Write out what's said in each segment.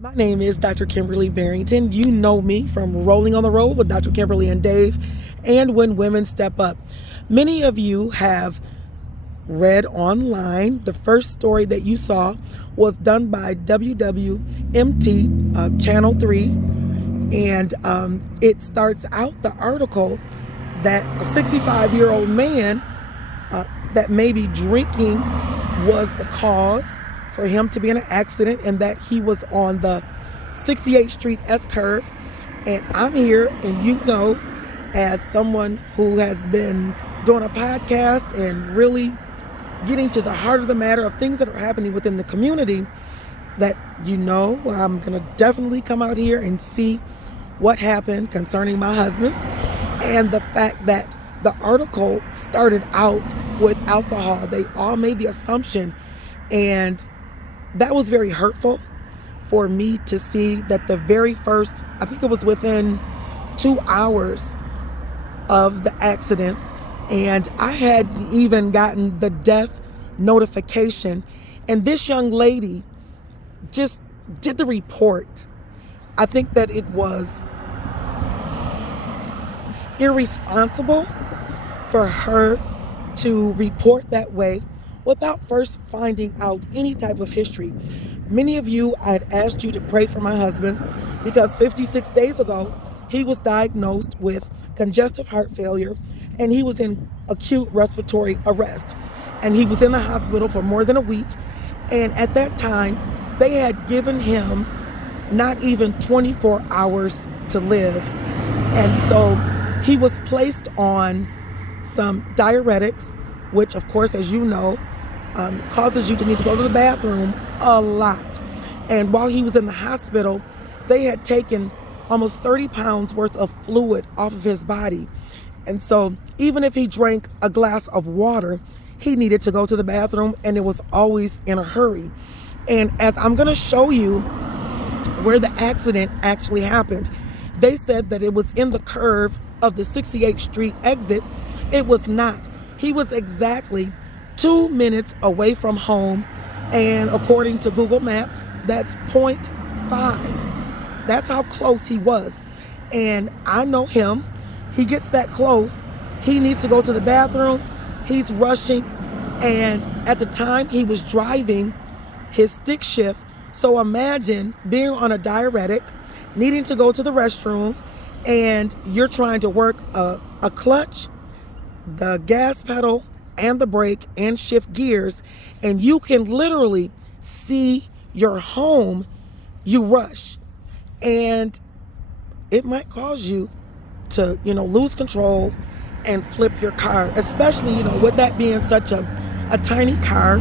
My name is Dr. Kimberly Barrington. You know me from Rolling on the Road with Dr. Kimberly and Dave and When Women Step Up. Many of you have read online. The first story that you saw was done by WWMT Channel 3, and it starts out the article that a 65-year-old man that maybe drinking was the cause for him to be in an accident, and that he was on the 68th Street S curve. And I'm here, and you know, as someone who has been doing a podcast and really getting to the heart of the matter of things that are happening within the community, that I'm gonna definitely come out here and see what happened concerning my husband. And the fact that the article started out with alcohol, they all made the assumption, and that was very hurtful for me to see that the very first, I think it was within 2 hours of the accident, and I had even gotten the death notification, and this young lady just did the report. I think that it was irresponsible for her to report that way without first finding out any type of history. Many of you, I had asked you to pray for my husband because 56 days ago, he was diagnosed with congestive heart failure, and he was in acute respiratory arrest. And he was in the hospital for more than a week. And at that time, they had given him not even 24 hours to live. And so he was placed on some diuretics, which of course, as you know, causes you to need to go to the bathroom a lot. And while he was in the hospital, they had taken almost 30 pounds worth of fluid off of his body. And so even if he drank a glass of water, he needed to go to the bathroom, and it was always in a hurry. And as I'm going to show you where the accident actually happened, they said that it was in the curve of the 68th Street exit. It was not. He was exactly 2 minutes away from home, and according to Google Maps, that's 0.5. That's how close he was. And I know him. He gets that close, he needs to go to the bathroom, he's rushing, and at the time he was driving his stick shift. So imagine being on a diuretic, needing to go to the restroom, and you're trying to work a clutch, the gas pedal, and the brake, and shift gears, and you can literally see your home. You rush, and it might cause you to lose control and flip your car, especially with that being such a tiny car.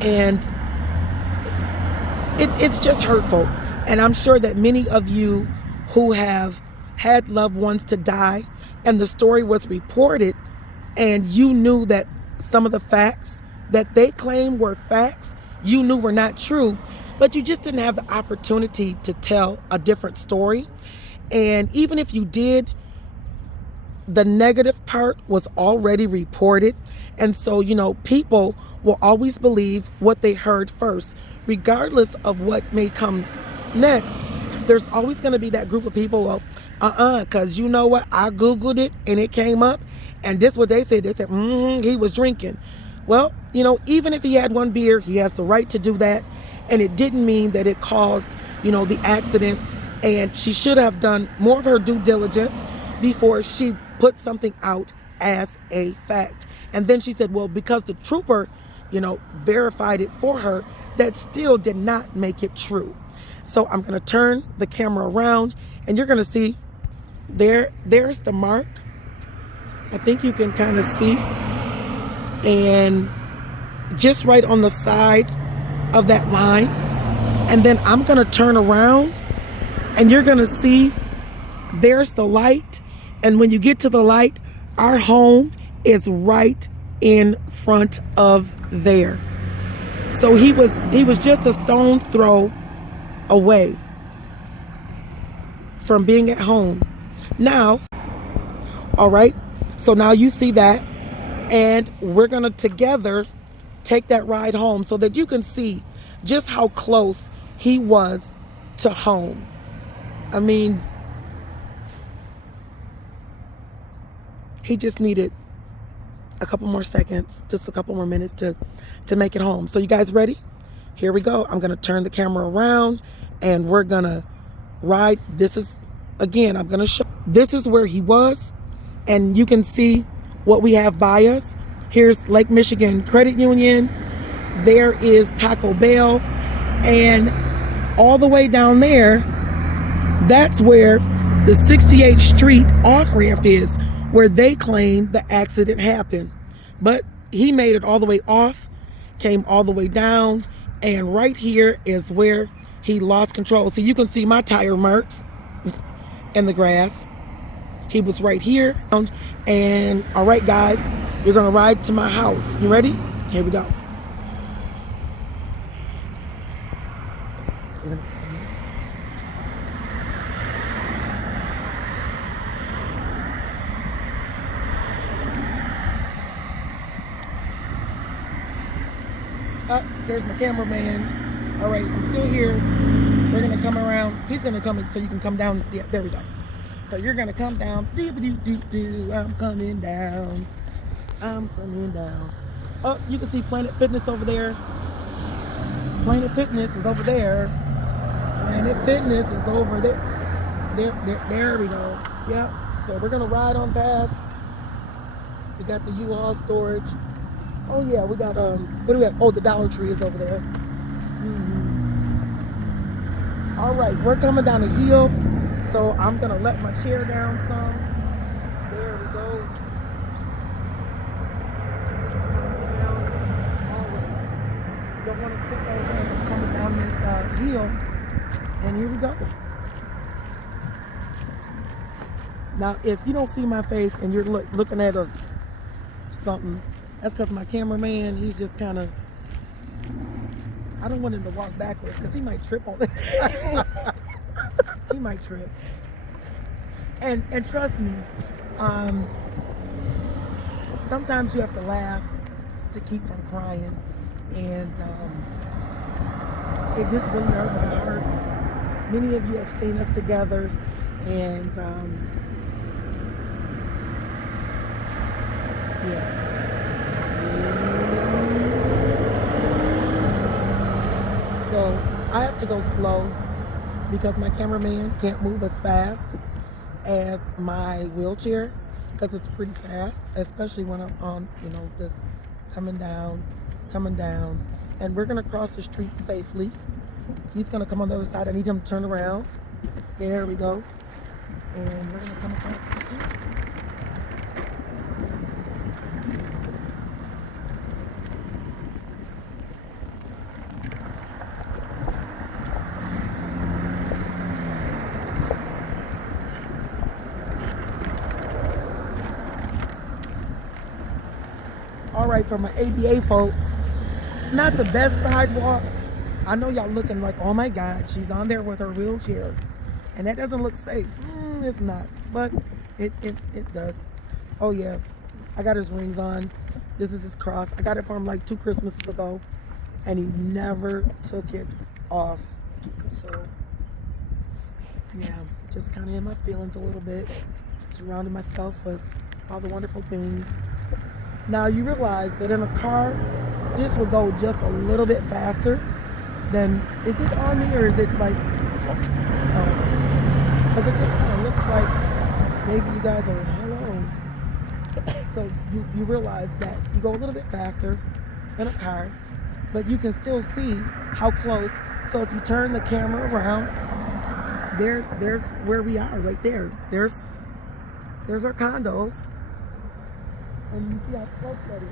And it's just hurtful. And I'm sure that many of you who have had loved ones to die, and the story was reported, and you knew that some of the facts that they claim were facts, you knew were not true, but you just didn't have the opportunity to tell a different story. And even if you did, the negative part was already reported. And so, people will always believe what they heard first, regardless of what may come next. There's always going to be that group of people, because you know what? I Googled it and it came up, and this is what they said. They said, he was drinking. Well, even if he had one beer, he has the right to do that. And it didn't mean that it caused, the accident. And she should have done more of her due diligence before she put something out as a fact. And then she said, well, because the trooper, verified it for her, that still did not make it true. So I'm going to turn the camera around, and you're going to see there's the mark. I think you can kind of see. And just right on the side of that line. And then I'm going to turn around, and you're going to see there's the light. And when you get to the light, our home is right in front of there. So he was just a stone's throw away from being at home. Now, all right, so now you see that, and we're going to together take that ride home so that you can see just how close he was to home. I mean, he just needed a couple more seconds, just a couple more minutes to make it home. So you guys ready? Here we go. I'm gonna turn the camera around and we're gonna ride. This is, again, I'm gonna show, this is where he was, and you can see what we have by us. Here's Lake Michigan Credit Union. There is Taco Bell, and all the way down there, that's where the 68th Street off-ramp is, where they claim the accident happened. But he made it all the way off, came all the way down, and right here is where he lost control. So you can see my tire marks in the grass. He was right here. And all right, guys, you're gonna ride to my house. You ready? Here we go. There's my cameraman. All right, I'm still here. We're gonna come around. He's gonna come so you can come down. Yeah, there we go. So you're gonna come down. I'm coming down. I'm coming down. Oh, you can see Planet Fitness over there. Planet Fitness is over there. Planet Fitness is over there. There we go. Yep. So we're gonna ride on past. We got the U-Haul storage. Oh yeah, we got what do we have? Oh, the Dollar Tree is over there. All right, we're coming down the hill, so I'm gonna let my chair down some. There we go. Down. All right. Don't want to tip over as I'm coming down this hill. And here we go. Now, if you don't see my face and you're looking at something, that's because my cameraman, he's just kind of, I don't want him to walk backwards because he might trip on it. He might trip. And trust me, sometimes you have to laugh to keep from crying. And it just really hurt my heart. Many of you have seen us together, and yeah. So I have to go slow because my cameraman can't move as fast as my wheelchair because it's pretty fast, especially when I'm on, this coming down. And we're gonna cross the street safely. He's gonna come on the other side. I need him to turn around. There we go. And we're gonna come across the street. All right, for my ABA folks, it's not the best sidewalk. I know y'all looking like, oh my God, she's on there with her wheelchair. And that doesn't look safe. It's not, but it does. Oh yeah, I got his rings on. This is his cross. I got it for him like 2 Christmases ago, and he never took it off. So yeah, just kind of in my feelings a little bit, surrounding myself with all the wonderful things. Now you realize that in a car, this will go just a little bit faster than, is it on me or is it like, because it just kind of looks like maybe you guys are, hello. So you realize that you go a little bit faster in a car, but you can still see how close. So if you turn the camera around, there's where we are right there. There's our condos. And you see how close that is.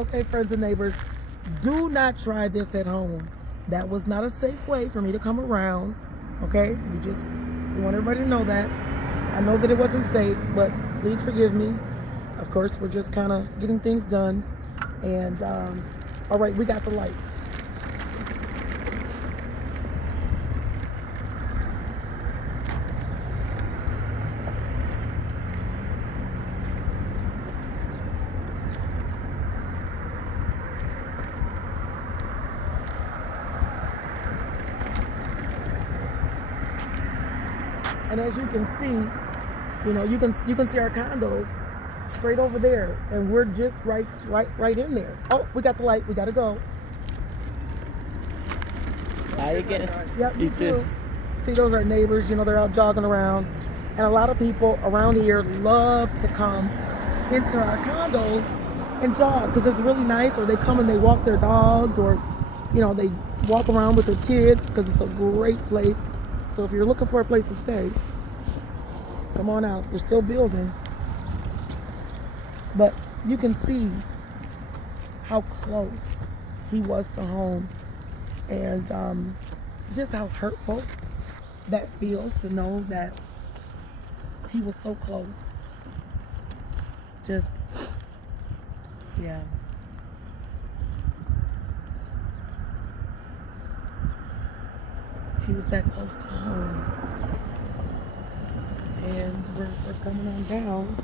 Okay, friends and neighbors, do not try this at home. That was not a safe way for me to come around. Okay, we want everybody to know that. I know that it wasn't safe, but please forgive me. Of course, we're just kind of getting things done. And all right, we got the light. And as you can see, you can see our condos straight over there, and we're just right in there. Oh, we got the light. We gotta go. How you getting? Yep, you too. See, those are neighbors. They're out jogging around, and a lot of people around here love to come into our condos and jog because it's really nice. Or they come and they walk their dogs, or they walk around with their kids because it's a great place. So if you're looking for a place to stay, come on out. We're still building. But you can see how close he was to home, and just how hurtful that feels to know that he was so close. Just, yeah. He was that close to home. And we're coming on down.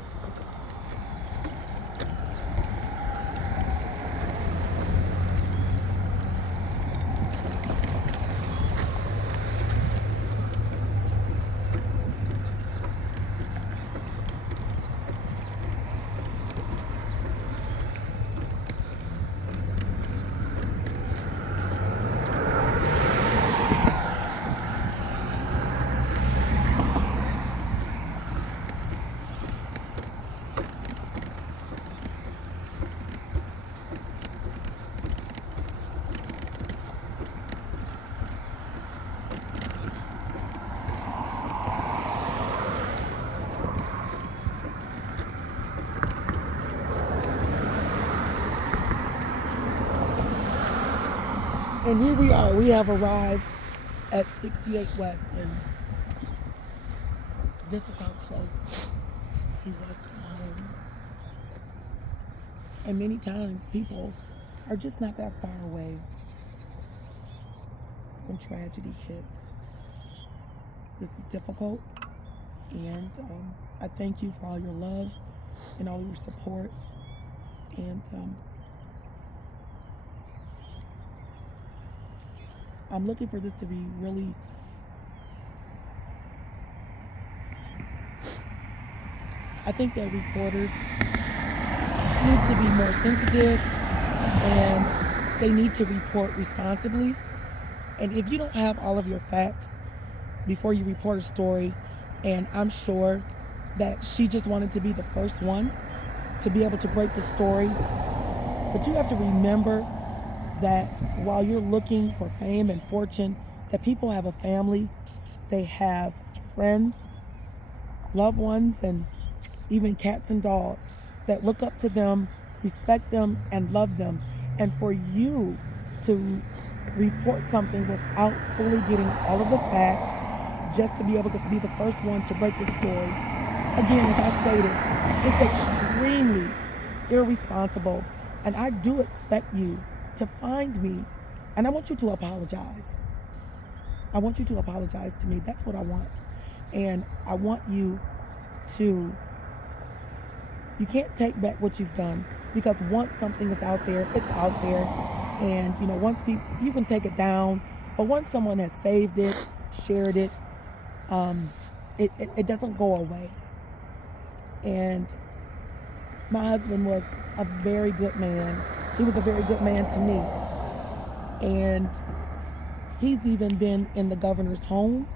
And here we are. We have arrived at 68 West, and this is how close he was to home. And many times people are just not that far away when tragedy hits. This is difficult, and I thank you for all your love and all your support. And I'm looking for this to be really I think that reporters need to be more sensitive, and they need to report responsibly. And if you don't have all of your facts before you report a story, and I'm sure that she just wanted to be the first one to be able to break the story, but you have to remember that while you're looking for fame and fortune, that people have a family, they have friends, loved ones, and even cats and dogs that look up to them, respect them, and love them. And for you to report something without fully getting all of the facts, just to be able to be the first one to break the story, again, as I stated, it's extremely irresponsible. And I do expect you to find me, and I want you to apologize. I want you to apologize to me. That's what I want. And I want you to, you can't take back what you've done, because once something is out there, it's out there. And once people, you can take it down, but once someone has saved it, shared it, it doesn't go away. And my husband was a very good man. He was a very good man to me. And he's even been in the governor's home.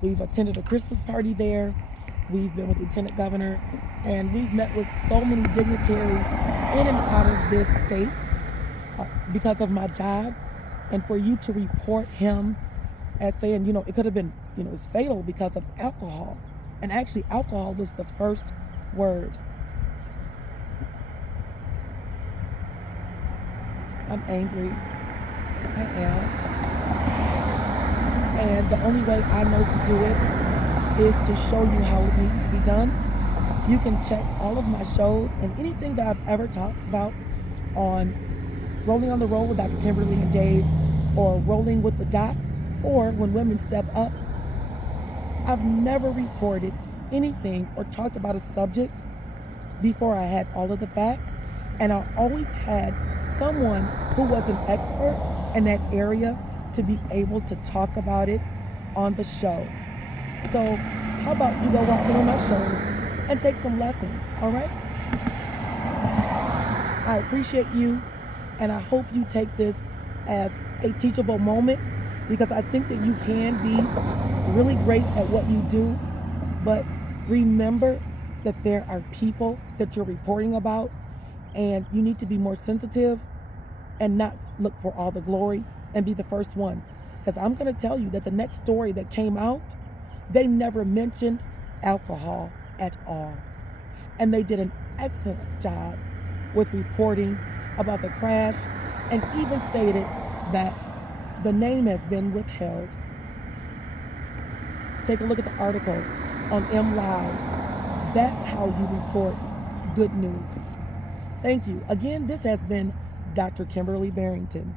We've attended a Christmas party there. We've been with the Lieutenant Governor, and we've met with so many dignitaries in and out of this state because of my job. And for you to report him as saying, it could have been, it's fatal because of alcohol. And actually, alcohol was the first word. I'm angry. I am. And the only way I know to do it is to show you how it needs to be done. You can check all of my shows and anything that I've ever talked about on Rolling on the Roll with Dr. Kimberly and Dave, or Rolling with the Doc, or When Women Step Up. I've never reported anything or talked about a subject before I had all of the facts, and I always had someone who was an expert in that area to be able to talk about it on the show. So how about you go watch some of my shows and take some lessons, all right? I appreciate you, and I hope you take this as a teachable moment, because I think that you can be really great at what you do, but remember that there are people that you're reporting about, and you need to be more sensitive and not look for all the glory and be the first one. Because I'm going to tell you that the next story that came out, they never mentioned alcohol at all. And they did an excellent job with reporting about the crash, and even stated that the name has been withheld. Take a look at the article on MLive. That's how you report good news. Thank you. Again, this has been Dr. Kimberly Barrington.